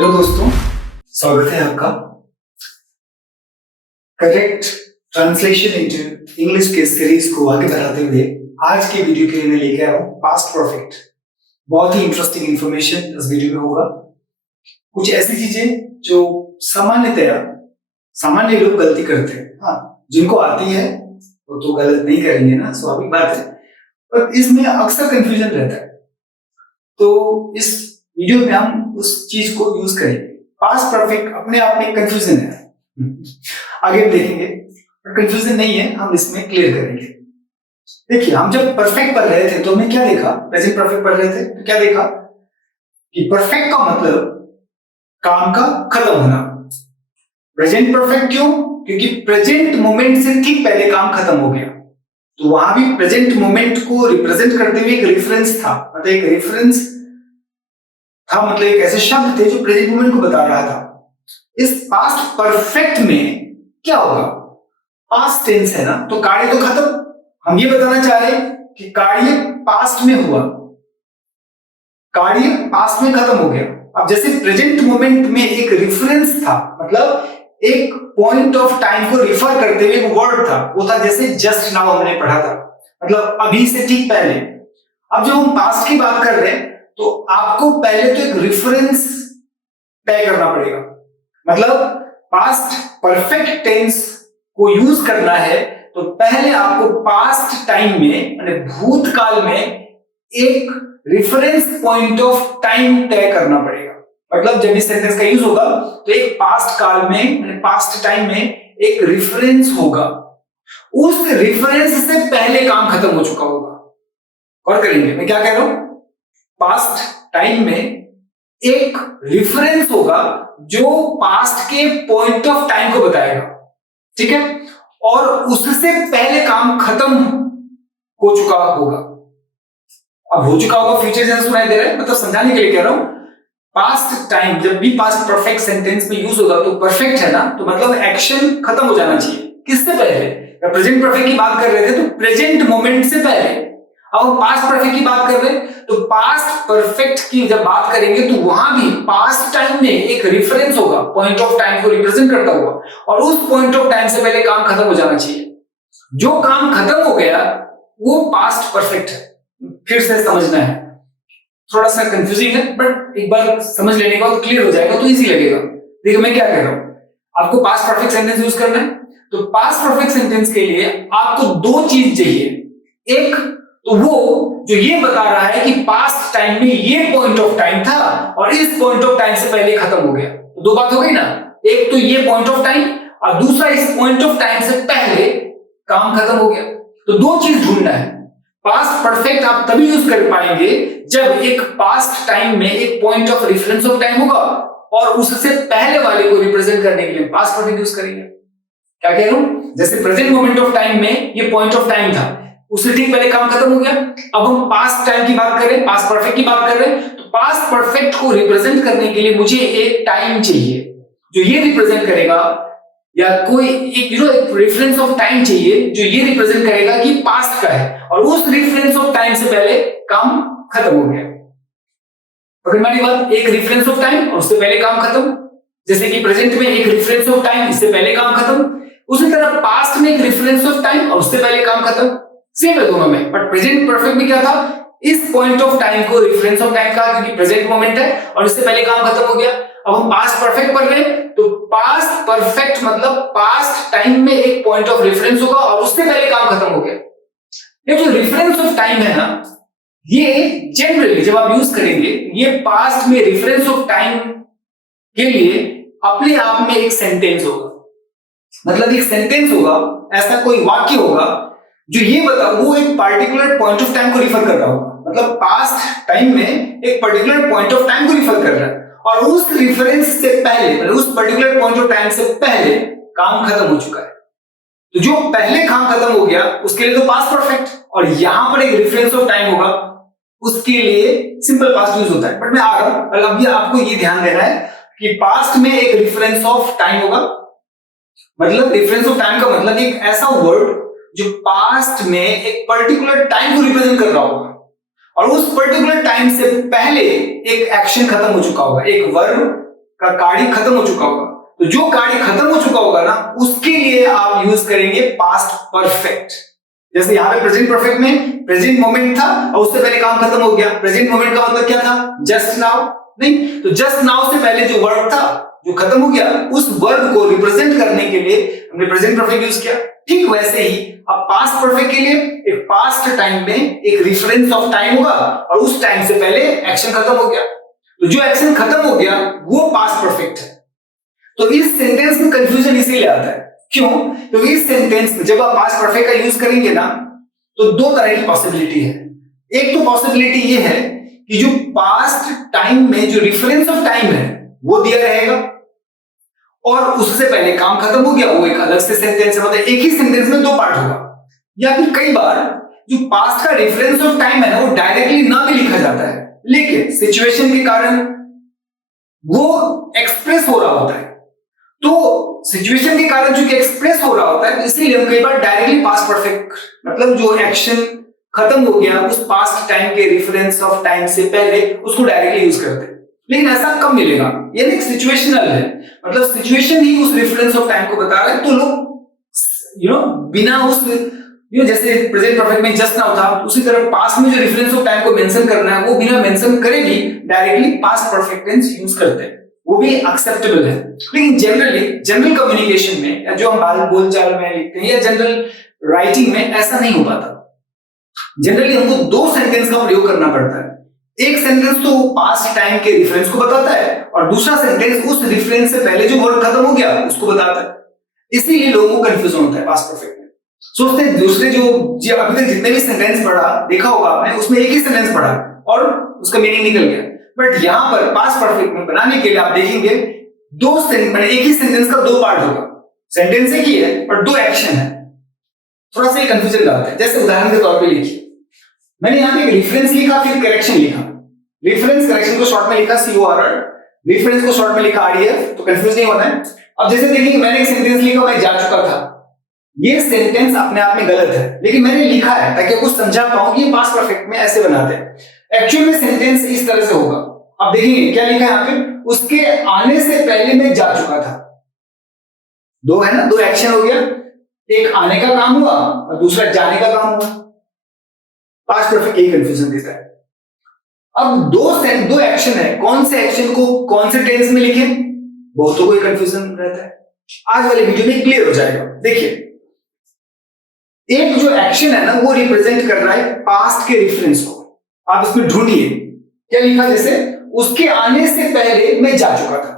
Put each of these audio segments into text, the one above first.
Hello दोस्तों, स्वागत है आपका। करेक्ट ट्रांसलेशन इनटू इंग्लिश के सीरीज को आगे बढ़ाते हुए आज के वीडियो के लिए मैं लेके आया हूँ पास्ट परफेक्ट। बहुत ही इंटरेस्टिंग इंफॉर्मेशन इस वीडियो में होगा। कुछ ऐसी चीजें जो सामान्यतया सामान्य लोग गलती करते हैं, हाँ जिनको आती है वो तो गलत नहीं करेंगे ना, स्वाभाविक बात है, पर इसमें अक्सर कंफ्यूजन रहता है। तो इस वीडियो में हम उस चीज को यूज करेंगे। पास्ट परफेक्ट अपने आप में कंफ्यूजन है, आगे हम देखेंगे, पर कंफ्यूजन नहीं है, हम इसमें क्लियर करेंगे। देखिए, हम जब परफेक्ट पढ़ रहे थे तो हमने क्या देखा, प्रेजेंट परफेक्ट पढ़ रहे थे तो क्या देखा कि परफेक्ट का मतलब काम का खत्म होना। प्रेजेंट परफेक्ट क्यों? क्योंकि प्रेजेंट मोमेंट से ठीक पहले काम खत्म हो गया। तो वहां भी प्रेजेंट मोमेंट को रिप्रेजेंट करते हुए एक रेफरेंस था, मतलब एक रेफरेंस था, मतलब एक ऐसे शब्द थे जो प्रेजेंट मोमेंट को बता रहा था। इस पास्ट परफेक्ट में क्या होगा? पास्ट टेंस है ना, तो कार्य तो खत्म। हम ये बताना चाह रहे हैं कि कार्य पास्ट में हुआ, कार्य पास्ट में खत्म हो गया। अब जैसे प्रेजेंट मोमेंट में एक रेफरेंस था, मतलब एक पॉइंट ऑफ टाइम को रिफर करते हुए एक वर्ड था, वो था जैसे जस्ट नाउ हमने पढ़ा था, मतलब अभी से ठीक पहले। अब जब हम पास्ट की बात कर रहे हैं तो आपको पहले तो एक रेफरेंस तय करना पड़ेगा। मतलब पास्ट परफेक्ट टेंस को यूज करना है तो पहले आपको पास्ट टाइम में, यानी भूतकाल में, एक रेफरेंस पॉइंट ऑफ टाइम तय करना पड़ेगा। मतलब जब इस सेंटेंस का यूज होगा तो एक पास्ट काल में, यानी पास्ट टाइम में एक रेफरेंस होगा, उस रेफरेंस से पहले काम खत्म हो चुका होगा। और करेंगे, मैं क्या कह रहा हूं, पास्ट टाइम में एक रेफरेंस होगा जो पास्ट के पॉइंट ऑफ टाइम को बताएगा, ठीक है, और उससे पहले काम खत्म हो चुका होगा। अब हो चुका होगा फ्यूचर जैसे सुनाई दे रहा है, मतलब समझाने के लिए कह रहा हूं। पास्ट टाइम जब भी पास्ट परफेक्ट सेंटेंस में यूज होगा तो परफेक्ट है ना, तो मतलब एक्शन खत्म हो जाना चाहिए। किससे पहले? प्रेजेंट परफेक्ट की बात कर रहे थे तो प्रेजेंट मोमेंट से पहले। अब हम पास्ट परफेक्ट की बात कर रहे हैं तो पास्ट परफेक्ट की जब बात करेंगे तो वहां भी पास्ट टाइम में एक रेफरेंस होगा, पॉइंट ऑफ टाइम को रिप्रेजेंट करता हुआ, और उस पॉइंट ऑफ टाइम से पहले काम खत्म हो जाना चाहिए। जो काम खत्म हो गया वो पास्ट परफेक्ट है। फिर से समझना है, थोड़ा सा कंफ्यूजिंग है, बट एक बार समझ लेने के बाद क्लियर हो जाएगा तो इजी लगेगा। देखो मैं क्या कह रहा हूं, आपको पास्ट परफेक्ट सेंटेंस यूज करना है तो पास्ट परफेक्ट सेंटेंस के लिए आपको दो चीज चाहिए। एक तो वो जो ये बता रहा है कि पास्ट टाइम में ये पॉइंट ऑफ टाइम था और इस पॉइंट ऑफ टाइम से पहले खत्म हो गया। तो दो बात हो गई ना, एक तो ये पॉइंट ऑफ टाइम और दूसरा इस पॉइंट ऑफ टाइम से पहले काम खत्म हो गया। तो दो चीज ढूंढना है। पास्ट परफेक्ट आप तभी यूज कर पाएंगे जब एक पास्ट टाइम में एक point of reference of time होगा और उससे पहले वाले को रिप्रेजेंट करने के लिए पास्ट परफेक्ट यूज करेंगे। क्या कह रहा हूं, जैसे प्रेजेंट मोमेंट ऑफ टाइम में ये पॉइंट ऑफ टाइम था, उससे ठीक पहले काम खत्म हो गया। अब हम पास्ट टाइम की बात करें, पास्ट परफेक्ट की बात कर रहे हैं, तो पास्ट परफेक्ट को रिप्रेजेंट करने के लिए मुझे एक टाइम चाहिए जो ये रिप्रेजेंट करेगा, या कोई एक एक रेफरेंस ऑफ टाइम चाहिए जो ये रिप्रेजेंट करेगा कि पास्ट का है और उस रेफरेंस ऑफ टाइम से पहले काम खत्म हो गया। पकड़ मारी बात, एक रेफरेंस ऑफ टाइम और उससे पहले काम खत्म। जैसे कि प्रेजेंट में एक रेफरेंस ऑफ टाइम, इससे पहले काम खत्म। उसी तरह पास्ट में एक रेफरेंस ऑफ टाइम और उससे पहले काम खत्म। सेम है दोनों में, बट प्रेजेंट परफेक्ट में क्या था, इस पॉइंट ऑफ टाइम को रेफरेंस ऑफ टाइम कहा क्योंकि प्रेजेंट मोमेंट है और इससे पहले काम खत्म हो गया। अब हम पास्ट परफेक्ट पढ़ रहे हैं तो पास्ट परफेक्ट मतलब पास्ट टाइम में एक पॉइंट ऑफ रेफरेंस होगा और उससे पहले काम खत्म हो गया। ये जो रेफरेंस ऑफ टाइम है ना, ये जनरली जब आप यूज करेंगे, ये पास्ट में रेफरेंस ऑफ टाइम के लिए अपने आप में एक सेंटेंस होगा। मतलब एक सेंटेंस होगा, ऐसा कोई वाक्य होगा जो ये बता, वो एक पार्टिकुलर पॉइंट ऑफ टाइम को रिफर कर रहा होगा। मतलब पास्ट टाइम में एक पर्टिकुलर पॉइंट ऑफ टाइम को रिफर कर रहा है और उस रेफरेंस से पहले, मतलब उस पर्टिकुलर पॉइंट ऑफ टाइम से पहले काम खत्म हो चुका है। तो जो पहले काम खत्म हो गया उसके लिए तो पास्ट परफेक्ट, और यहां पर एक रेफरेंस ऑफ टाइम होगा उसके लिए सिंपल पास्ट यूज होता है। बट मैं आ रहा हूं, अभी आपको ये ध्यान देना है कि पास्ट में एक रेफरेंस ऑफ टाइम होगा। मतलब रेफरेंस ऑफ टाइम का मतलब एक ऐसा वर्ड जो पास्ट में एक पर्टिकुलर टाइम को रिप्रेजेंट कर रहा होगा और उस पर्टिकुलर टाइम से पहले एक एक्शन खत्म हो चुका होगा, एक वर्ब का गाड़ी खत्म हो चुका होगा, तो जो गाड़ी खत्म हो चुका होगा ना उसके लिए आप यूज करेंगे पास्ट परफेक्ट। जैसे यहाँ पे प्रेजेंट परफेक्ट में प्रेजेंट मोमेंट था और उससे पहले काम खत्म हो गया। प्रेजेंट मोमेंट का मतलब क्या था? Just now. नहीं, तो जस्ट नाउ से पहले जो वर्ब था जो खत्म हो गया, उस वर्ब को रिप्रेजेंट करने के लिए हमने प्रेजेंट परफेक्ट यूज किया। ठीक वैसे ही अब पास्ट परफेक्ट के लिए एक पास्ट टाइम में एक रेफरेंस ऑफ टाइम होगा और उस टाइम से पहले एक्शन खत्म हो गया, तो जो एक्शन खत्म हो गया वो पास्ट परफेक्ट है। तो इस सेंटेंस में कंफ्यूजन इसीलिए आता है। क्यों? तो इस सेंटेंस में जब आप पास्ट परफेक्ट का यूज करेंगे ना तो दो तरह की पॉसिबिलिटी है। एक तो पॉसिबिलिटी ये है कि जो पास्ट टाइम में जो रेफरेंस ऑफ टाइम है वो दिया रहेगा और उससे पहले काम खत्म हो गया, वो एक अलग से सेंटेंस है, मतलब एक ही सेंटेंस में दो पार्ट होगा। या फिर कई बार जो पास्ट का रेफरेंस ऑफ टाइम है ना वो डायरेक्टली ना भी लिखा जाता है, लेकिन सिचुएशन के कारण वो एक्सप्रेस हो रहा होता है। तो सिचुएशन के कारण जो कि एक्सप्रेस हो रहा होता है, इसलिए हम कई बार डायरेक्टली पास्ट परफेक्ट मतलब जो एक्शन खत्म हो गया उस पास्ट टाइम के रेफरेंस ऑफ टाइम से पहले उसको डायरेक्टली यूज करते हैं। लेकिन ऐसा कब मिलेगा? ये एक सिचुएशनल है, मतलब सिचुएशन ही उस रेफरेंस ऑफ टाइम को बता रहा है। तो लोग बिना उस जैसे प्रेजेंट परफेक्ट में जस्ट नाउ था, उसी तरह पास्ट में जो रेफरेंस ऑफ टाइम को मेंशन करना है वो बिना मेंशन करे भी directly past perfect tense use करते हैं, वो भी एक्सेप्टेबल है। लेकिन जनरल कम्युनिकेशन में या जो हम बोलचाल में लिखते हैं या जनरल राइटिंग में ऐसा नहीं हो पाता। जनरली हमको दो सेंटेंस का प्रयोग करना पड़ता है। एक सेंटेंस तो पास्ट टाइम के रेफरेंस को बताता है और दूसरा सेंटेंस उस रेफरेंस से पहले जो वर्ड खत्म हो गया उसको बताता है। इसीलिए लोगों को कंफ्यूजन होता है पास्ट परफेक्ट में। सोचते हैं दूसरे जो अभी तक जितने भी सेंटेंस पढ़ा देखा होगा आपने, उसमें एक ही सेंटेंस पढ़ा और उसका मीनिंग निकल गया। बट यहां पर पास्ट परफेक्ट में बनाने के लिए आप देखेंगे दो सेंटेंस, एक ही सेंटेंस का दो पार्ट होगा। सेंटेंस एक ही है पर दो एक्शन है, थोड़ा सा कंफ्यूजन डालता है। जैसे उदाहरण के तौर पे लिखिए, मैंने यहाँ पे एक रेफरेंस लिखा फिर करेक्शन लिखा। रेफरेंस करेक्शन को शॉर्ट में लिखा CORR, रेफरेंस को शॉर्ट में लिखा REF, तो कंफ्यूज नहीं होना है। अब जैसे देखिए मैंने एक सेंटेंस लिखा मैं जा चुका था, ये सेंटेंस अपने आप में गलत है लेकिन मैंने लिखा है ताकि आपको समझा पाऊं कि पास्ट परफेक्ट में ऐसे बनाते हैं। एक्चुअल में सेंटेंस इस तरह से होगा। अब देखिए क्या लिखा है यहाँ पे, उसके आने से पहले मैं जा चुका था। दो है ना, दो एक्शन हो गया, एक आने का काम हुआ और दूसरा जाने का काम हुआ। पास्ट परफेक्ट यही कंफ्यूजन देता है। अब दो एक्शन है, कौन से एक्शन को कौन से टेंस में लिखें, बहुतों को कंफ्यूजन रहता है। आज वाले वीडियो में क्लियर हो जाएगा। देखिए एक जो एक्शन है ना वो रिप्रेजेंट कर रहा है पास्ट के रेफरेंस को। आप इसमें ढूंढिए क्या लिखा, जैसे उसके आने से पहले मैं जा चुका था।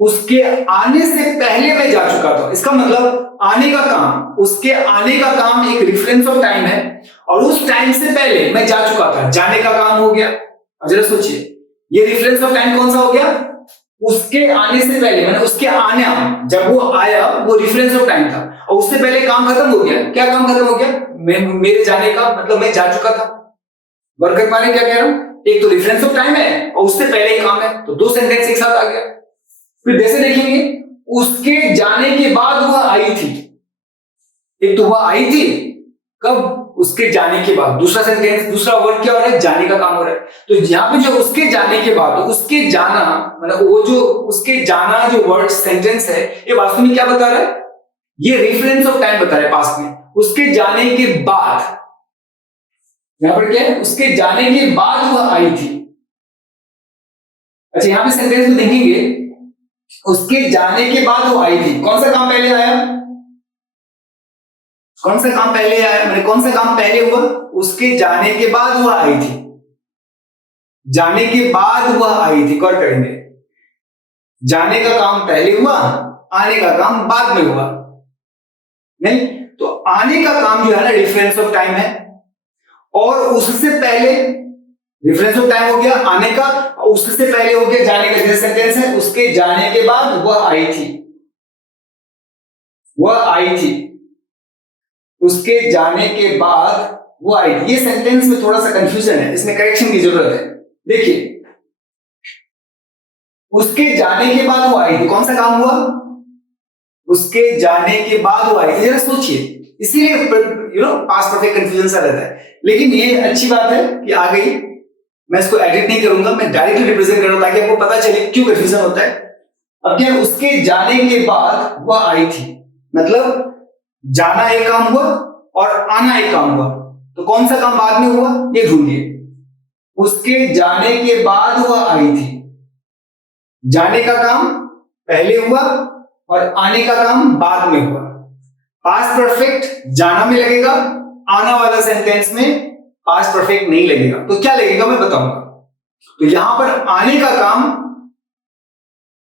उसके आने से पहले मैं जा चुका था, इसका मतलब आने का काम, उसके आने का काम एक रेफरेंस ऑफ टाइम है और उस टाइम से पहले मैं जा चुका था, जाने का काम हो गया। अब जरा सोचिए ये रेफरेंस ऑफ टाइम कौन सा हो गया? उसके आने से पहले, मैंने उसके आने, जब वो आया वो रेफरेंस ऑफ टाइम था और उससे पहले काम खत्म हो गया। क्या काम खत्म हो गया? मेरे जाने का मतलब मैं जा चुका था। वर्कर माने क्या कह रहा हूं, एक तो रेफरेंस ऑफ टाइम है और उससे पहले ही काम है, तो दो सेंटेंस एक साथ आ गया। फिर जैसे देखेंगे उसके जाने के बाद वह आई थी, एक तो वह आई थी कब? उसके जाने के बाद। दूसरा सेंटेंस, दूसरा वर्ड क्या हो रहा है? जाने का काम हो रहा है। तो यहाँ पे जो उसके जाने के बाद, उसके जाना मतलब वो जो उसके जाना जो वर्ड सेंटेंस है ये वास्तव में क्या बता रहा है? ये रेफरेंस ऑफ टाइम बता रहा है पास्ट में। उसके जाने के बाद, यहां पर क्या है? उसके जाने के बाद वह आई थी। अच्छा यहां पे सेंटेंस में देखेंगे उसके जाने के बाद वो आई थी, कौन सा काम पहले आया? कौन सा काम पहले आया, मैंने कौन सा काम पहले हुआ? उसके जाने के बाद वह आई थी। जाने के बाद वह आई थी, गौर करेंगे, जाने का काम पहले हुआ, आने का काम बाद में हुआ। नहीं, तो आने का काम जो है ना रेफरेंस ऑफ टाइम है और उससे पहले रेफरेंस ऑफ टाइम हो गया आने का, और उससे पहले हो गया जाने का। जैसे सेंटेंस है उसके जाने के बाद वह आई थी, वह आई थी, उसके जाने के बाद वो आई थी। ये सेंटेंस में थोड़ा सा कंफ्यूजन है, इसमें करेक्शन की जरूरत है। देखिए उसके जाने के बाद वो आई थी, कौन सा काम हुआ? उसके जाने के बाद वो आई थी। जरा सोचिए, इसीलिए पास्ट परफेक्ट कंफ्यूजन सा रहता है। लेकिन ये अच्छी बात है कि आ गई, मैं इसको एडिट नहीं करूंगा, मैं डायरेक्टली रिप्रेजेंट कर रहा हूं ताकि आपको पता चले क्यों कंफ्यूजन होता है। अब क्या, उसके जाने के बाद वह आई थी, मतलब जाना एक काम हुआ और आना एक काम हुआ, तो कौन सा काम बाद में हुआ ये ढूंढिए। उसके जाने के बाद वह आई थी, जाने का काम पहले हुआ और आने का काम बाद में हुआ। पास्ट परफेक्ट जाना में लगेगा, आना वाला सेंटेंस में पास्ट परफेक्ट नहीं लगेगा, तो क्या लगेगा मैं बताऊंगा। तो यहां पर आने का काम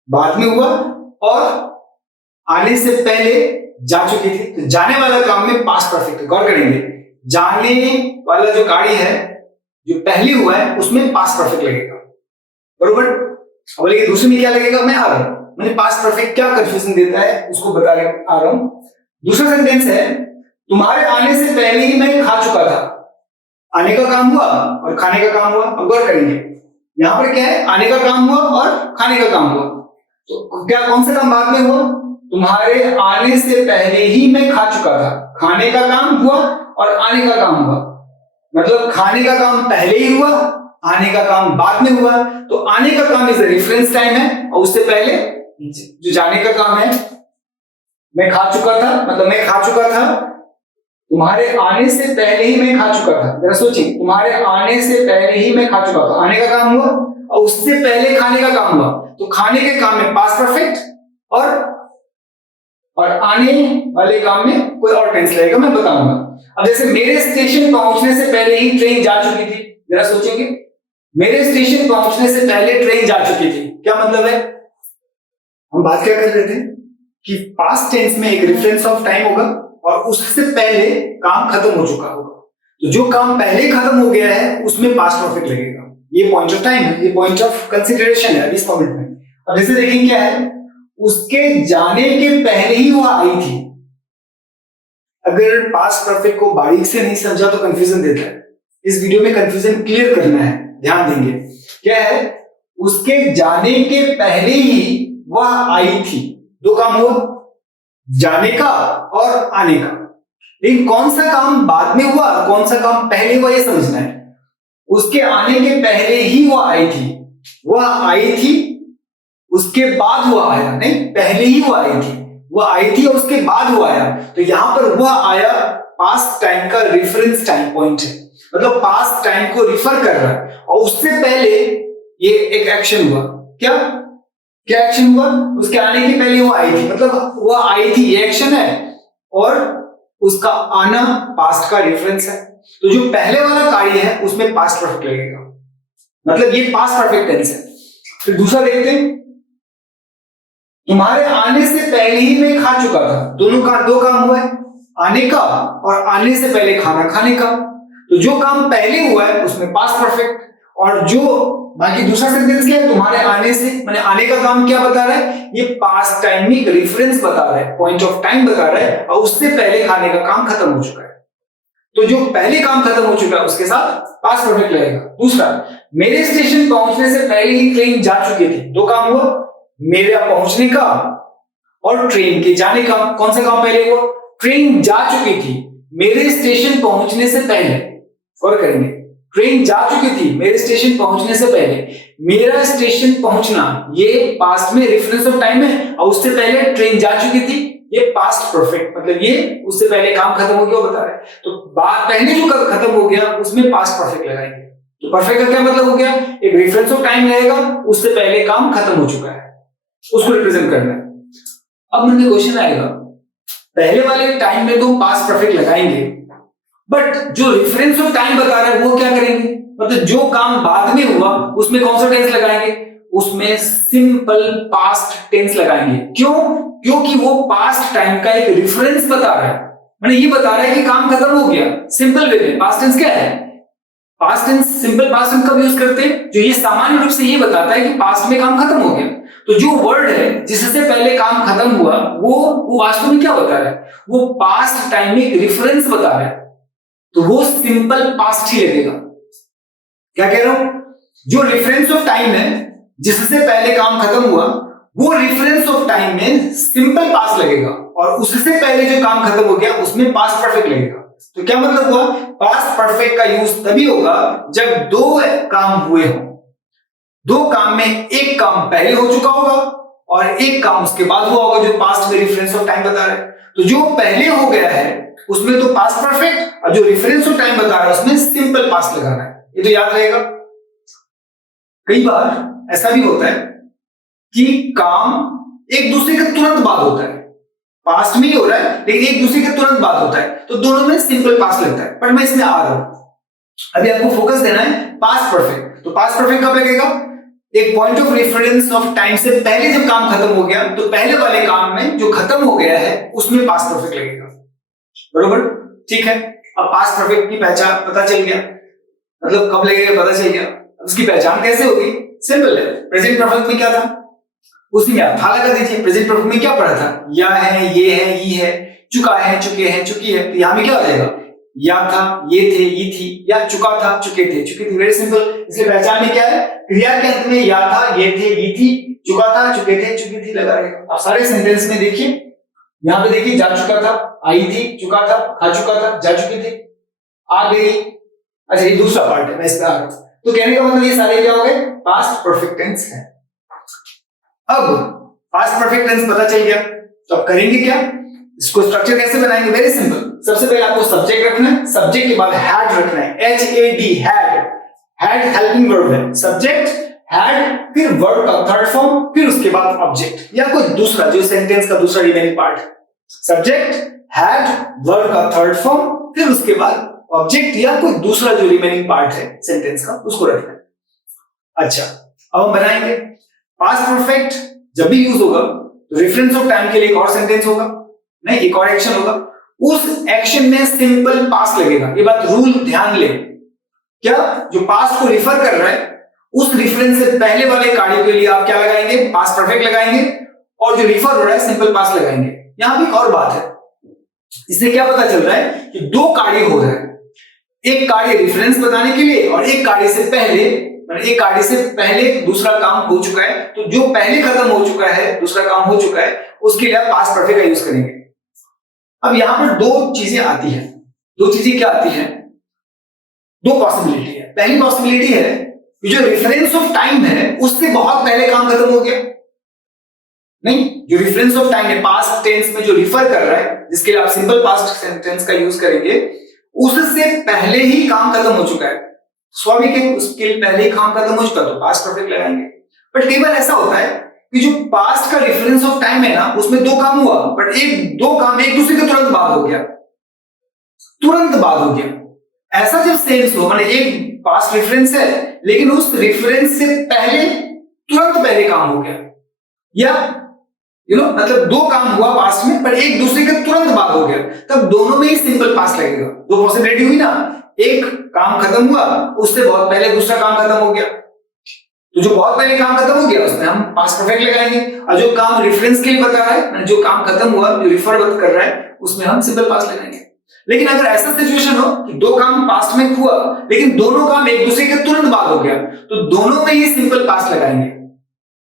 बाद में हुआ और आने से पहले जा चुकी थी, तो जाने वाला काम में पास्ट परफेक्ट है। गौर करेंगे, जाने वाला जो गाड़ी है जो पहले हुआ है उसमें पास्ट परफेक्ट लगेगा, बरोबर। बोलेंगे दूसरे में क्या लगेगा, मैं आ रहा हूं, मैंने पास्ट परफेक्ट क्या कंफ्यूजन देता है उसको बता आ रहा हूं। दूसरा सेंटेंस है, तुम्हारे आने से पहले ही मैं खा चुका था। आने का काम हुआ और खाने का काम हुआ। अब गौर करेंगे, यहां पर क्या है, आने का काम हुआ और खाने का काम हुआ, तो क्या कौन सा काम बाद में हुआ, तुम्हारे आने से पहले ही मैं खा चुका था। खाने का काम हुआ और आने का काम हुआ, मतलब खाने का काम पहले ही हुआ, आने का काम बाद में हुआ। तो आने का काम इज रेफरेंस टाइम है और उससे पहले जो जाने का काम है मैं खा चुका था, मतलब मैं खा चुका था, तुम्हारे आने से पहले ही मैं खा चुका था। जरा सोचिए, तुम्हारे आने से पहले ही मैं खा चुका था, आने का काम हुआ और उससे पहले खाने का काम हुआ, तो खाने के काम में पास्ट परफेक्ट और आने वाले काम में कोई और टेंस लगेगा, मैं बताऊंगा। अब जैसे मेरे स्टेशन पहुंचने से पहले ही ट्रेन जा चुकी थी, जरा सोचेंगे, मेरे स्टेशन पहुंचने से पहले ट्रेन जा चुकी थी, क्या मतलब है। हम बात क्या कर रहे थे कि पास्ट टेंस में एक रेफरेंस ऑफ टाइम होगा और उससे पहले काम खत्म हो चुका होगा, तो जो काम पहले खत्म हो गया है उसमें पास्ट परफेक्ट लगेगा। ये पॉइंट ऑफ टाइम है, ये पॉइंट ऑफ कंसिडरेशन है इस पॉइंट में। अब जैसे देखेंगे क्या है, उसके जाने के पहले ही वह आई थी। अगर पास्ट परफेक्ट को बारीक से नहीं समझा तो कंफ्यूजन देता है, इस वीडियो में कंफ्यूजन क्लियर करना है, ध्यान देंगे। क्या है, उसके जाने के पहले ही वह आई थी, दो काम हुआ, जाने का और आने का। लेकिन कौन सा काम बाद में हुआ, कौन सा काम पहले हुआ, ये समझना है। उसके आने के पहले ही वह आई थी, वह आई थी उसके बाद वह आया, नहीं पहले ही वह आई थी, वह आई थी और उसके बाद वो आया। तो यहां पर वह आया पास्ट टाइम का रेफरेंस टाइम पॉइंट है, मतलब पास्ट टाइम को रिफर कर रहा है और उससे पहले ये एक एक्शन हुआ। क्या क्या एक्शन हुआ, उसके आने के पहले वो आई थी, मतलब वो आई थी ये एक्शन है और उसका आना पास्ट का रेफरेंस है। तो जो पहले वाला कार्य है उसमें पास्ट परफेक्ट लगेगा, मतलब ये पास्ट परफेक्ट टेंस है। फिर दूसरा देखते हैं, तुम्हारे आने से पहले ही मैं खा चुका था। दोनों का दो काम हुआ है, आने का और आने से पहले खाना खाने का। तो जो काम पहले हुआ है उसमें पास्ट परफेक्ट, और जो बाकी दूसरा सेंटेंस क्या है, तुम्हारे आने से, माने आने का काम क्या बता रहा है, ये पास्ट टाइम में रेफरेंस बता रहा है, पॉइंट ऑफ टाइम बता रहा है, और उससे पहले खाने का काम खत्म हो चुका है। तो जो पहले काम खत्म हो चुका है उसके साथ पास्ट परफेक्ट लगेगा। दूसरा, मेरे स्टेशन पहुंचने से पहले ही ट्रेन जा चुकी थी। दो काम हुआ, मेरे पहुंचने का और ट्रेन के जाने का। कौन सा काम पहले हुआ, ट्रेन जा चुकी थी मेरे स्टेशन पहुंचने से पहले। और करेंगे, ट्रेन जा चुकी थी मेरे स्टेशन पहुंचने से पहले। मेरा स्टेशन पहुंचना ये पास्ट में रेफरेंस ऑफ टाइम है और उससे पहले ट्रेन जा चुकी थी, ये पास्ट परफेक्ट, मतलब ये उससे पहले काम खत्म हो गया बता रहा है। तो बात पहले जो खत्म हो गया उसमें पास्ट परफेक्ट लगाएंगे। तो परफेक्ट का क्या मतलब हो गया, एक रेफरेंस ऑफ टाइम रहेगा, उससे पहले काम खत्म हो चुका है, उसको रिप्रेजेंट करना है। अब मुझे क्वेश्चन आएगा, पहले वाले टाइम में तो पास्ट परफेक्ट लगाएंगे, बट जो रेफरेंस ऑफ टाइम बता रहा है वो क्या करेंगे, मतलब जो काम बाद में हुआ उसमें कौन सा टेंस लगाएंगे, उसमें सिंपल पास्ट टेंस लगाएंगे। क्यों, क्योंकि वो पास्ट टाइम का एक रेफरेंस बता रहा है, माने ये बता रहा है कि काम खत्म हो गया। सिंपल वे में पास्ट टेंस क्या है, past tense, simple past tense कब यूज करते हैं, जो ये सामान्य रूप से ये बताता है कि पास्ट में काम खत्म हो गया। तो जो वर्ड है जिससे पहले काम खत्म हुआ वो वास्तव में क्या बता रहा है, वो पास्ट टाइम में रेफरेंस बता रहा है, तो वो सिंपल पास्ट ही लगेगा। क्या कह रहा हूं, जो रेफरेंस ऑफ टाइम है जिससे पहले काम खत्म हुआ वो रेफरेंस ऑफ टाइम में सिंपल पास्ट लगेगा, और उससे पहले जो काम खत्म हो गया उसमें पास्ट परफेक्ट लगेगा। तो क्या मतलब हुआ, पास्ट परफेक्ट का यूज तभी होगा जब दो काम हुए हो, दो काम में एक काम पहले हो चुका होगा और एक काम उसके बाद हुआ होगा जो पास्ट में रेफरेंस ऑफ टाइम बता रहा है। तो जो पहले हो गया है उसमें तो पास्ट परफेक्ट, और जो रेफरेंस ऑफ टाइम बता रहा है उसमें सिंपल पास्ट लगाना है। ये तो याद रहेगा। कई बार ऐसा भी होता है कि काम एक दूसरे के तुरंत बाद होता है, पास्ट में ही हो रहा है लेकिन एक दूसरे के तुरंत बाद होता है, तो दोनों में सिंपल पास्ट लगता है। पर मैं इसमें आ रहा हूं, अभी आपको फोकस देना है पास्ट परफेक्ट। तो पास्ट परफेक्ट कब लगेगा? एक point of reference of time से पहले जब काम खत्म हो गया, तो पहले वाले काम में जो खत्म हो गया है उसमें पास्ट परफेक्ट लगेगा। बरोबर, ठीक है। अब पास्ट परफेक्ट की पहचान पता चल गया, मतलब कब लगेगा पता चल गया। उसकी पहचान कैसे होगी? सिंपल है। प्रेजेंट परफेक्ट में क्या था, उसी में आप था लगा दीजिए। प्रेजेंट परफेक्ट में क्या पढ़ा था? या है, ये है, ये है, चुका है, चुके हैं, चुकी है। तो यहां में क्या हो जाएगा? या था, ये थे, ये थी, या चुका था, चुके थे, चुकी थी। Very simple. इसलिए पहचान में क्या है? क्रिया के अंत में या था, ये थे, ये थी, चुका था, चुके थे, चुकी थी लगा रहेगा। अब सारे सेंटेंस में देखिए, यहां पे देखिए, जा चुका था, आई थी, चुका था, खा चुका था, जा चुकी थी, आ गई। अच्छा, ये दूसरा पार्ट है, मैं इस पे आ रहा हूं। तो कहने का मतलब ये सारे क्या हो गए? पास्ट परफेक्ट टेंस है। अब पास्ट परफेक्ट टेंस पता चल गया, तो अब करेंगे क्या? इसको स्ट्रक्चर कैसे बनाएंगे? Very simple. सबसे पहले आपको सब्जेक्ट रखना है, सब्जेक्ट के बाद हैड रखना है, HAD, had. Had helping verb है, सब्जेक्ट, हैड, फिर वर्ब का थर्ड फॉर्म, फिर उसके बाद ऑब्जेक्ट या कोई दूसरा जो सेंटेंस का दूसरा रिमेनिंग पार्ट है। सब्जेक्ट, हैड, वर्ब का थर्ड फॉर्म, फिर उसके बाद ऑब्जेक्ट या कोई दूसरा जो रिमेनिंग पार्ट है सेंटेंस का, उसको रखना है। अच्छा, अब हम बनाएंगे पास्ट परफेक्ट। जब भी यूज होगा तो रेफरेंस ऑफ टाइम के लिए एक और सेंटेंस होगा, नहीं एक और एक्शन होगा, उस एक्शन में सिंपल पास्ट लगेगा। ये बात रूल ध्यान ले। क्या? जो पास्ट को रिफर कर रहा है उस रेफरेंस से पहले वाले कार्य के लिए आप क्या लगाएंगे? पास्ट परफेक्ट लगाएंगे, और जो रिफर हो रहा है सिंपल पास्ट लगाएंगे। यहां भी एक और बात है, इससे क्या पता चल रहा है कि दो कार्य हो रहे हैं, एक कार्य रेफरेंस बताने के लिए और एक कार्य से पहले, एक कार्य से पहले दूसरा काम हो चुका है। तो जो पहले खत्म हो चुका है, दूसरा काम हो चुका है, उसके लिए आप पास्ट परफेक्ट का यूज करेंगे। अब यहां पर दो चीजें आती हैं। दो चीजें क्या आती हैं? दो पॉसिबिलिटी है। पहली पॉसिबिलिटी है कि जो रेफरेंस ऑफ टाइम है उससे बहुत पहले काम खत्म हो गया। नहीं, जो रेफरेंस ऑफ टाइम है पास्ट टेंस में जो रिफर कर रहा है, जिसके लिए आप सिंपल पास्ट सेंटेंस का यूज करेंगे, उससे पहले ही काम खत्म हो चुका है, स्वाभाविक है, उसके पहले ही काम खत्म हो चुका, तो पास्ट परफेक्ट लगाएंगे। बट कई बार ऐसा होता है कि जो पास्ट का रेफरेंस ऑफ टाइम है ना, उसमें दो काम हुआ, बट दो काम एक दूसरे के तुरंत बाद हो गया, तुरंत बाद हो गया। ऐसा जब सेंस हो, माने एक पास्ट रेफरेंस है लेकिन उस रेफरेंस से पहले तुरंत पहले काम हो गया, या मतलब दो काम हुआ पास्ट में पर एक दूसरे के तुरंत बाद हो गया, तब दोनों में ही सिंपल पास्ट लगेगा। दो पॉसिबिलिटी हुई ना, एक काम खत्म हुआ, उससे बहुत पहले दूसरा काम खत्म हो गया, तो जो बहुत पहले काम खत्म हो गया उसमें हम पास्ट परफेक्ट लगाएंगे, और जो काम रेफरेंस के लिए बता रहा है, जो काम खत्म हुआ, जो रिफर कर रहा है, उसमें हम सिंपल पास्ट लगाएंगे। लेकिन अगर ऐसा सिचुएशन हो कि दो काम पास्ट में हुआ लेकिन दोनों काम एक दूसरे के तुरंत बाद हो गया, तो दोनों में ही सिंपल पास्ट लगाएंगे।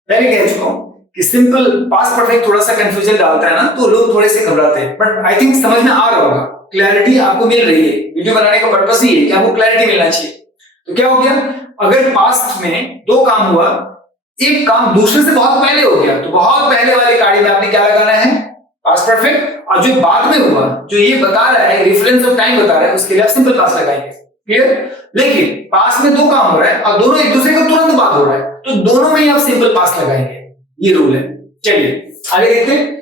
पहले कह चुका हूं कि सिंपल पास्ट परफेक्ट थोड़ा सा कंफ्यूजन डालता है ना, तो लोग थोड़े से घबराते हैं, बट आई थिंक समझ में आ रहा होगा, क्लैरिटी आपको मिल रही है। वीडियो बनाने का पर्पस ही है कि आपको क्लैरिटी मिलना चाहिए। तो क्या हो गया, अगर पास्ट में दो काम हुआ, एक काम दूसरे से बहुत पहले हो गया, तो बहुत पहले वाले कार्य में आपने क्या लगाना है? Past perfect. और जो बाद में हुआ, जो ये बता रहा है, रेफरेंस ऑफ टाइम बता रहा है, उसके लिए आप सिंपल पास्ट लगाएंगे। क्लियर? लेकिन पास्ट में दो काम हो रहा है और दोनों एक दूसरे को तुरंत बाद हो रहा है, तो दोनों में ही आप सिंपल पास्ट लगाएंगे। ये रूल है। चलिए आगे देखते हैं।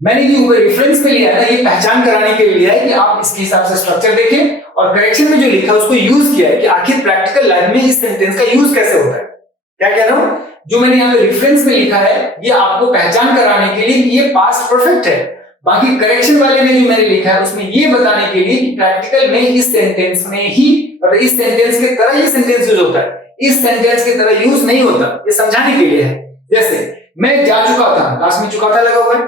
मैंने जो रेफरेंस पे लिया है ना, ये पहचान कराने के लिए लिया है कि आप इसके हिसाब से स्ट्रक्चर देखें, और करेक्शन में जो लिखा है उसको यूज किया है कि आखिर प्रैक्टिकल लाइफ में इस सेंटेंस का यूज कैसे होता है। क्या कह रहा हूं? जो मैंने यहाँ पे रेफरेंस में लिखा है, ये आपको पहचान कराने के लिए कि ये पास्ट परफेक्ट है। बाकी करेक्शन वाले में जो मैंने लिखा है उसमें ये बताने के लिए कि प्रैक्टिकल में इस सेंटेंस में ही, मतलब इस सेंटेंस के तरह ये सेंटेंस यूज होता है, इस सेंटेंस की तरह यूज नहीं होता, ये समझाने के लिए है। जैसे मैं जा चुका था, लास्ट में चुका था लगा हुआ है,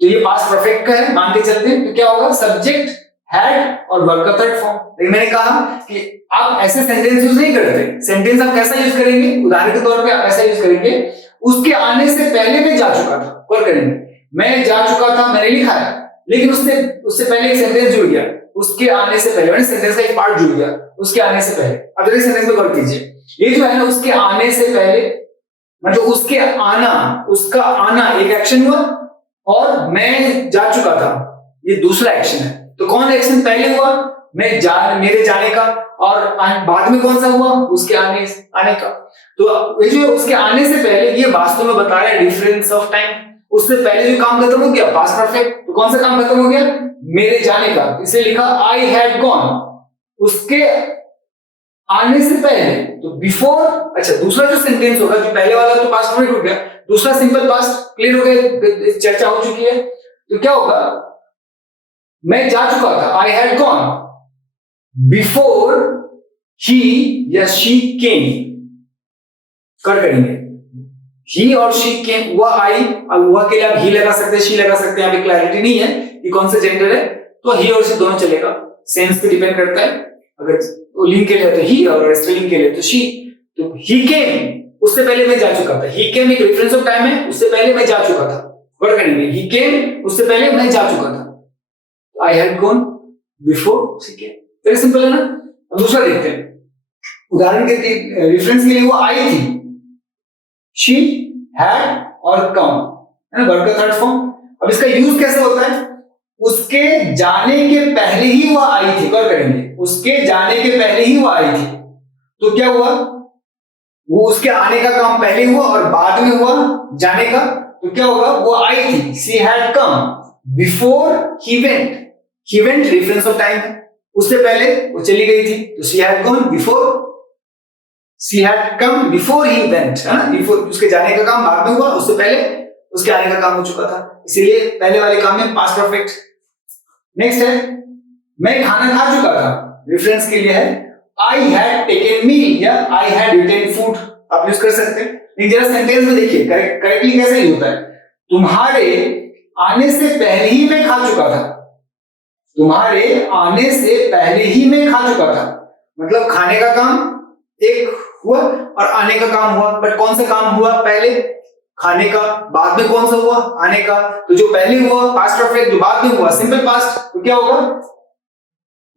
तो ये पास्ट परफेक्ट का है, मान के चलते हैं। तो क्या होगा? सब्जेक्ट, हैड और वर्ब का थर्ड फॉर्म। लेकिन मैंने कहा कि आप ऐसे सेंटेंस यूज नहीं करते। सेंटेंस आप कैसा यूज करेंगे? उदाहरण के तौर पे आप ऐसा यूज करेंगे, उसके आने से पहले मैं जा चुका था। कॉल करेंगे, मैं जा चुका था, मैंने लिखा है, लेकिन उससे पहले एक सेंटेंस जुड़ गया, उसके आने से पहले, सेंटेंस का एक पार्ट जुड़ गया, उसके आने से पहले। अब जरा सेंटेंस को गौर कीजिए, ये जो है ना, उसके आने से पहले, मतलब उसका आना एक एक्शन हुआ और मैं जा चुका था, ये दूसरा एक्शन है। तो कौन एक्शन पहले हुआ? मेरे जाने का, और बाद में कौन सा हुआ? उसके आने का। तो ये जो उसके आने से पहले, ये वास्तव में बता रहा है डिफरेंस ऑफ टाइम। उससे पहले जो काम खत्म हो गया पास्ट परफेक्ट, तो कौन सा काम खत्म हो गया? मेरे जाने का। इसे लिखा आई हैड गॉन, उसके आने से पहले, तो बिफोर। अच्छा, दूसरा जो सेंटेंस होगा, जो पहले वाला तो पास्ट परफेक्ट हो गया, दूसरा सिंपल पास्ट क्लियर हो गया, चर्चा हो चुकी है। तो क्या होगा? मैं जा चुका था, I had gone before he या शी केम। कर करेंगे ही और शी केम, वह आई। अब वह के लिए आप ही लगा सकते हैं, शी लगा सकते हैं, अभी क्लैरिटी नहीं है कि कौन सा जेंडर है, तो ही और शी दोनों चलेगा, सेंस पे डिपेंड करता है। अगर लिंग के लिए तो ही और स्त्रीलिंग के लिए तो शी। तो ही केम, उससे पहले मैं जा चुका था। ही केम एक रेफरेंस ऑफ टाइम है, उससे पहले मैं जा चुका था। वर्ड करेंगे ही केम, उससे पहले मैं जा चुका था। I had gone before she came. Very simple है ना। अब दूसरा देखते हैं। उदाहरण के रेफरेंस के लिए वो आई थी, शी हैड और कम, है ना, वर्ब का थर्ड फॉर्म। अब इसका यूज कैसे होता है? उसके जाने के पहले ही वह आई थी। वर्ब करेंगे उसके जाने के पहले ही वह आई थी। तो क्या हुआ? वो उसके आने का काम पहले हुआ और बाद में हुआ जाने का। तो क्या होगा? वो आई थी, she had come before he went. He went reference of time है, उससे पहले वो चली गई थी, तो she had gone before, she had come before he went, है ना। बिफोर उसके जाने का काम बाद में हुआ, उससे पहले उसके आने का काम हो चुका था, इसीलिए पहले वाले काम में पास्ट परफेक्ट। नेक्स्ट है मैं खाना खा चुका था, रेफरेंस के लिए है आई हैड टेकन मील या आई हैड ईटन फूड, आप यूज कर सकते हैं। लेकिन जरा सेंटेंस में देखिए करेक्टली कैसे यूज होता है। तुम्हारे आने से पहले ही मैं खा चुका था। तुम्हारे आने से पहले ही मैं खा चुका था, मतलब खाने का काम एक हुआ और आने का काम हुआ। बट कौन सा काम हुआ पहले? खाने का। बाद में कौन सा हुआ? आने का। तो जो पहले हुआ पास्ट परफेक्ट, जो बाद में हुआ सिंपल पास्ट। तो क्या होगा?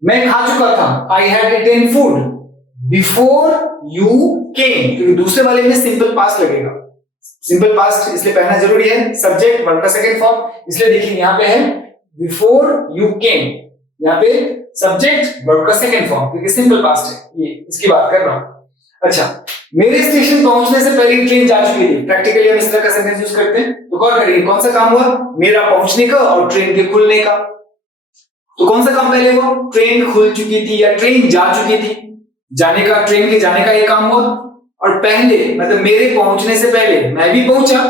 मैं खा चुका था, I had eaten food before you came, क्योंकि दूसरे वाले में सिंपल पास्ट लगेगा। सिंपल पास्ट इसलिए पढ़ना जरूरी है, सब्जेक्ट वर्ब का सेकंड फॉर्म। इसलिए देखिए यहां पे है बिफोर यू केम, यहाँ पे सब्जेक्ट वर्ब का सेकंड फॉर्म, क्योंकि सिंपल पास्ट है, ये इसकी बात कर रहा हूं। अच्छा, मेरे स्टेशन पहुंचने से पहले ट्रेन जा चुकी थी। प्रैक्टिकली हम इस तरह का सेंटेंस यूज करते हैं। तो कौन करेंगे? कौन सा काम हुआ? मेरा पहुंचने का और ट्रेन के खुलने का। तो कौन सा काम पहले हुआ? ट्रेन खुल चुकी थी या ट्रेन जा चुकी थी। जाने का, ट्रेन के जाने का ये काम हुआ, और पहले मतलब मेरे पहुंचने से पहले मैं भी पहुंचा,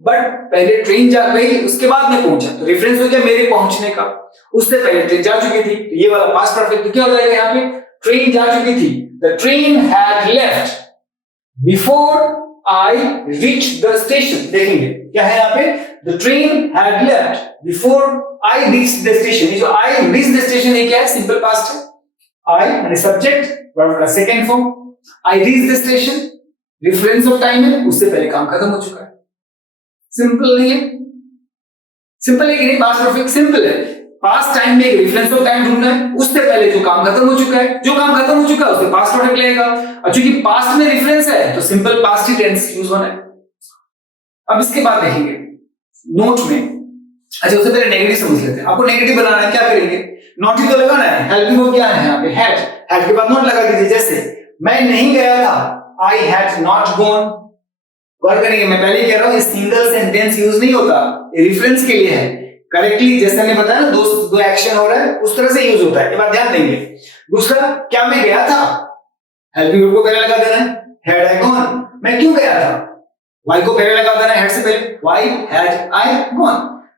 बट पहले ट्रेन जा गई उसके बाद मैं पहुंचा, तो रेफरेंस हो गया मेरे पहुंचने का। उससे पहले ट्रेन जा चुकी थी, तो ये वाला पास्ट परफेक्ट। तो क्या हो जाएगा यहाँ पे? ट्रेन जा चुकी थी, the train had left before I reach the station. देखेंगे क्या है यहाँ पे? The train had left before I reach the station. ये जो आई रीच द स्टेशन ये क्या है? सिंपल पास्ट है। आई यानी सब्जेक्ट वर्ब का second form, I reach the station reference of time है, उससे पहले काम खत्म हो चुका है। सिंपल नहीं है? सिंपल है कि नहीं? पास्ट परफेक्ट सिंपल है। पास्ट टाइम में एक रेफरेंस ऑफ टाइम ढूंढना है, उससे पहले जो काम खत्म हो चुका है, जो काम खत्म हो चुका है उससे पास्ट परफेक्ट लगेगा। और चूंकि पास्ट में रेफरेंस है तो सिंपल पास्ट ही टेंस यूज होना है। अब इसके बाद देखेंगे नोट में। अच्छा, उससे पहले नेगेटिव समझ लेते हैं। आपको नेगेटिव बनाना है, क्या करेंगे? नॉट ही तो लगाना है। हेल्पिंग वर्ब क्या है यहाँ पे? हैड। हैड के बाद नॉट लगा दीजिए। जैसे मैं नहीं गया था, आई हैड नॉट गॉन। गौर करेंगे, मैं पहले कह रहा हूं सिंगल सेंटेंस यूज नहीं होता, ये रेफरेंस के लिए है। करेक्टली जैसे मैंने बताया ना, दो एक्शन हो रहा है उस तरह से यूज होता है, ये बात ध्यान देंगे। दूसरा, क्या मैं गया था? हेल्पिंग वर्ब को पहले लगा देना है, हैड आई गॉन। मैं क्यों गया था? वाई को पहले लगा देना है, हेड से पहले, why had I gone.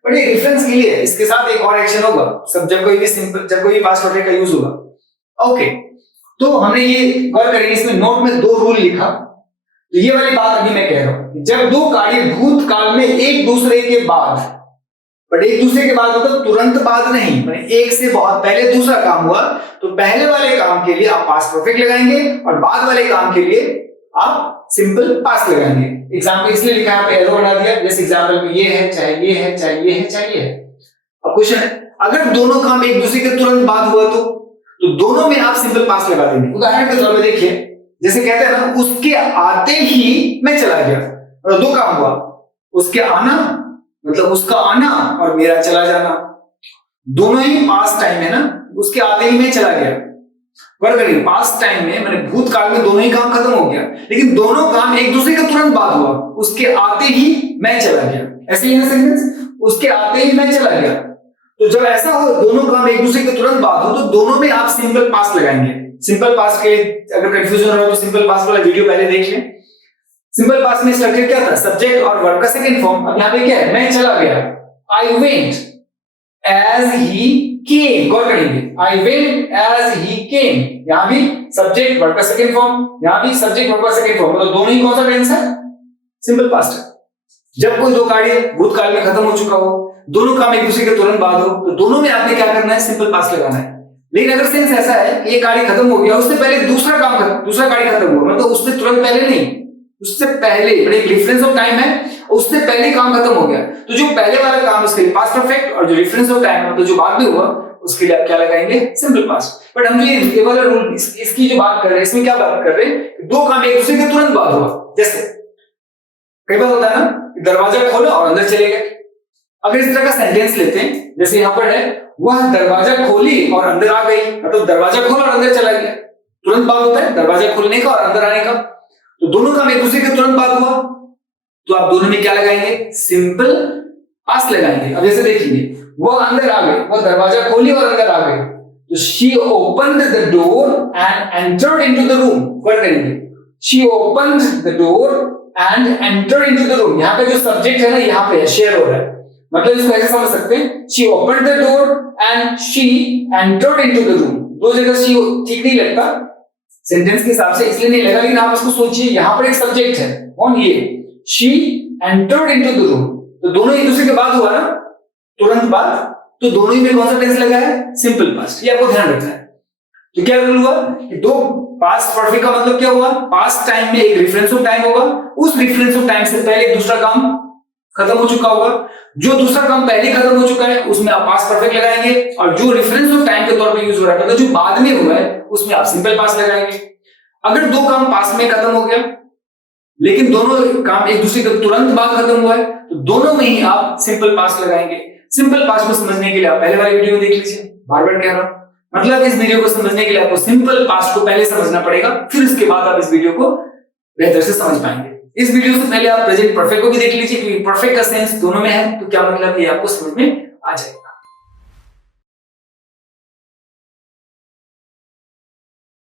But ये रेफरेंस के लिए है, इसके साथ एक और एक्शन होगा सब जब कोई भी सिंपल, जब कोई भी पास्ट परफेक्ट का यूज होगा। ओके, तो हमने ये गौर करेंगे, इसमें नोट में दो रूल लिखा। तो ये वाली बात अभी मैं कह रहा हूं, जब दो कार्य भूतकाल में एक दूसरे के बाद, बट एक दूसरे के बाद मतलब तुरंत बाद नहीं, मतलब एक से बहुत पहले दूसरा काम हुआ, तो पहले वाले काम के लिए आप पास्ट परफेक्ट लगाएंगे और बाद वाले काम के लिए आप सिंपल पास्ट लगाएंगे। एग्जाम्पल इसलिए लिखा है, एरो बना दिया। जैसे एग्जाम्पल में ये है, चाहे ये है, चाहे ये है, चाहे ये है। अब क्वेश्चन है, अगर दोनों काम एक दूसरे के तुरंत बाद हुआ तो दोनों में आप सिंपल पास्ट लगा देंगे। उदाहरण के तौर पर देखिए, जैसे कहते हैं ना, उसके आते ही मैं चला गया, और दो काम हुआ, उसके आना मतलब उसका आना और मेरा चला जाना, दोनों ही पास्ट टाइम है ना, उसके आते ही मैं चला गया। वर्ड पास्ट टाइम में मैंने भूतकाल में दोनों ही काम खत्म हो गया, लेकिन दोनों काम एक दूसरे के तुरंत बाद हुआ, उसके आते ही मैं चला गया। ऐसे ही है सेंटेंस, उसके आते ही मैं चला गया। तो जब ऐसा हो दोनों काम एक दूसरे के तुरंत बाद हो तो दोनों में आप सिंपल पास्ट लगाएंगे। सिंपल पास्ट के अगर कंफ्यूजन हो तो सिंपल पास्ट वाला वीडियो पहले देख लें। सिंपल पास्ट में स्ट्रक्चर क्या था, सब्जेक्ट और वर्ब का सेकंड फॉर्म। अब यहाँ पे क्या है, मैं चला गया, आई वेंट एज ही केम। गौर करेंगे, आई वेंट एज ही केम, यहां भी सब्जेक्ट वर्ब का सेकंड फॉर्म, यहां भी सब्जेक्ट वर्ब का सेकंड फॉर्म, मतलब दोनों ही कौन सा टेंस है, सिंपल पास्ट है। जब कोई दो कार्य भूतकाल में खत्म हो चुका हो, दोनों काम एक दूसरे के तुरंत बाद हो, तो दोनों में आपने क्या करना है, सिंपल पास्ट लगाना है। लेकिन अगर सेंस ऐसा है कि ये कार्य खत्म हो गया, उससे पहले दूसरा कार्य खत्म हुआ, मतलब उससे तुरंत पहले नहीं, उससे पहले, एक डिफरेंस ऑफ टाइम है, उससे पहले काम खत्म हो गया, तो जो पहले वाला काम उसके लिए पास्ट परफेक्ट, और जो डिफरेंस ऑफ टाइम मतलब जो बाद में हुआ उसके लिए आप क्या लगाएंगे, सिंपल पास्ट। बट हम ये वाला रूल इसकी जो बात कर रहे हैं, इसमें क्या बात कर रहे हैं, दो काम एक दूसरे के तुरंत बाद हुआ। जैसे कई बार होता है ना, दरवाजा खोला और अंदर चले गए। अगर इस तरह का सेंटेंस लेते हैं, जैसे यहाँ पर है, वह दरवाजा खोली और अंदर आ गई, मतलब दरवाजा खोला और अंदर चला गया, तुरंत बाद होता है दरवाजा खोलने का और अंदर आने का, तो दोनों काम एक दूसरे के तुरंत बाद हुआ, तो आप दोनों में क्या लगाएंगे, सिंपल पास्ट लगाएंगे। अब जैसे देखिए, वह अंदर आ गई, वह दरवाजा खोली और अंदर आ गई, तो she opened the door and entered into the room. Word करेंगे, she opened the door and entered into the room. यहाँ पे जो सब्जेक्ट है ना, यहाँ पे शेयर हो रहा है, मतलब इसको ऐसे समझ सकते हैं, she opened the door and she entered into the room. दो जगह शी ठीक नहीं लगता सेंटेंस के हिसाब से, इसलिए नहीं लगा, लेकिन आप इसको सोचिए, यहां पर एक सब्जेक्ट है, कौन, ये she entered into the room, तो दोनों एक दूसरे के बाद हुआ ना, तुरंत बाद, तो दोनों ही में कौन सा टेंस लगा है, सिंपल पास्ट। ये आपको ध्यान रखना है। तो क्या रूल हुआ कि दो पास्ट परफेक्ट का मतलब क्या हुआ, पास्ट टाइम में एक रेफरेंस ऑफ टाइम होगा, उस रेफरेंस ऑफ टाइम से पहले दूसरा काम खत्म हो चुका होगा, जो दूसरा काम पहले खत्म हो चुका है उसमें आप पास्ट परफेक्ट लगाएंगे, और जो रेफरेंस ऑफ टाइम के तौर पे यूज हो रहा है, मतलब जो बाद में हुआ है, उसमें आप सिंपल पास्ट लगाएंगे। अगर दो काम पास्ट में खत्म हो गया, लेकिन दोनों काम एक दूसरे के तुरंत बाद खत्म हुआ है, तो दोनों में ही आप सिंपल पास्ट लगाएंगे। सिंपल पास्ट को समझने के लिए आप पहले वाली वीडियो देख लीजिए, बार बार कह रहा हूं, मतलब इस वीडियो को समझने के लिए आपको सिंपल पास्ट को पहले समझना पड़ेगा, फिर उसके बाद आप इस वीडियो को बेहतर से समझ पाएंगे। इस वीडियो से पहले आप प्रेजेंट परफेक्ट को भी देख लीजिए, क्योंकि परफेक्ट का सेंस दोनों में है, तो क्या मतलब ये आपको समझ में आ जाएगा।